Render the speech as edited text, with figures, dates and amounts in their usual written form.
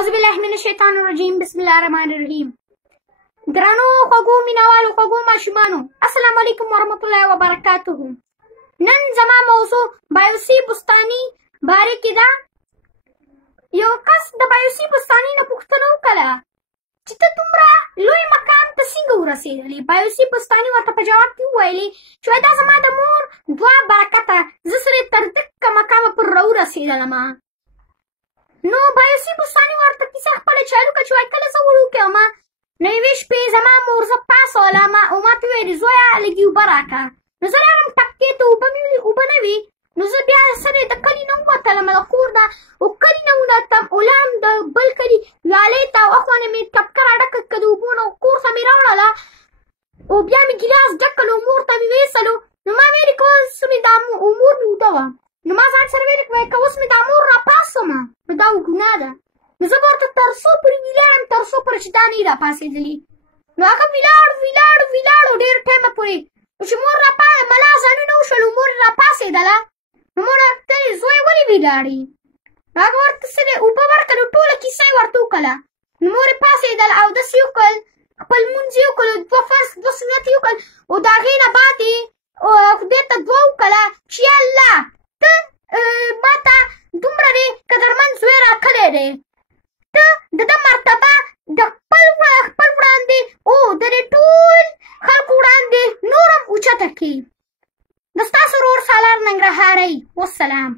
اعوذ بالله من الشیطان الرجیم. بسم الله الرحمن الرحیم. درنو خوږو مینوالو خوږو ماشومانو، السلام علیکم ورحمت الله وبرکاته. نن زما موضوع بایوسي بستاني باره کې ده. یو کس د بایوسي بستاني نه پوښتنه وکړه چې ته دومره لوی مقام ته څنګه ورسېدلې. بایوسي بستاني ورته په جواب کې وویلې چې دا زما د مور دوه برکته، زه سره تر دقه مقامه پر راورسېدلم. نو بایوسي بستاني ورته کیسه خپله چالو کړه چې وایي کله زه وړوکی وم، نو یوې شپې زما مور زه پاڅولم او ما ته وویل زویه لږې اوبه راکړه. نو زه راغلم ټپکې ته اوبه نه وي. نو زه بیا سره د کلي نه ووتلم د کور نه، او کلي نه ونتم غلام د بل کلي ویالې ته او اخوانه مې ټپکه راډکه کړه د اوبو نه، کور ته مې راوړله او بیا مې ګیلاس ډک کړلو، مور ته مې ویستلو. نو ما ویلې که اوس مې دا مور مې اوده وه، نو ما ځان سره ویلې که اوس مې دا مور راپاڅومه نو دا ګناه ده. نو زه به ورته تر څو پورې ولاړم، تر څو پورې چې دا نه وي راپاڅېدلې. نو هغه ولاړو ډېر ټایمه پورې، چې مور ملا ځانونه وشول، مور یې راپاڅېدله. نو مور ورته زوی ولې ولاړې؟ نو هغه ورته څه اوبه ورکړه، ټوله کیسه یې ورته وکړله. نو مور یې پاڅېدل، اودس یې وکړل، خپل لمونځ یې وکړل، دوه سنت یې وکړل، او د هغې نه بعد یې خدای ته دعا وکړله چې یا الله ته ما ته دومره ډېر قدرمند زوی راکړی دی، ته د ده مرتبه د خپل وړاندې او د دې ټول خلکو وړاندې نور هم اوچته کړي. د ستاسو ورور سالار ننګرهارۍ. والسلام.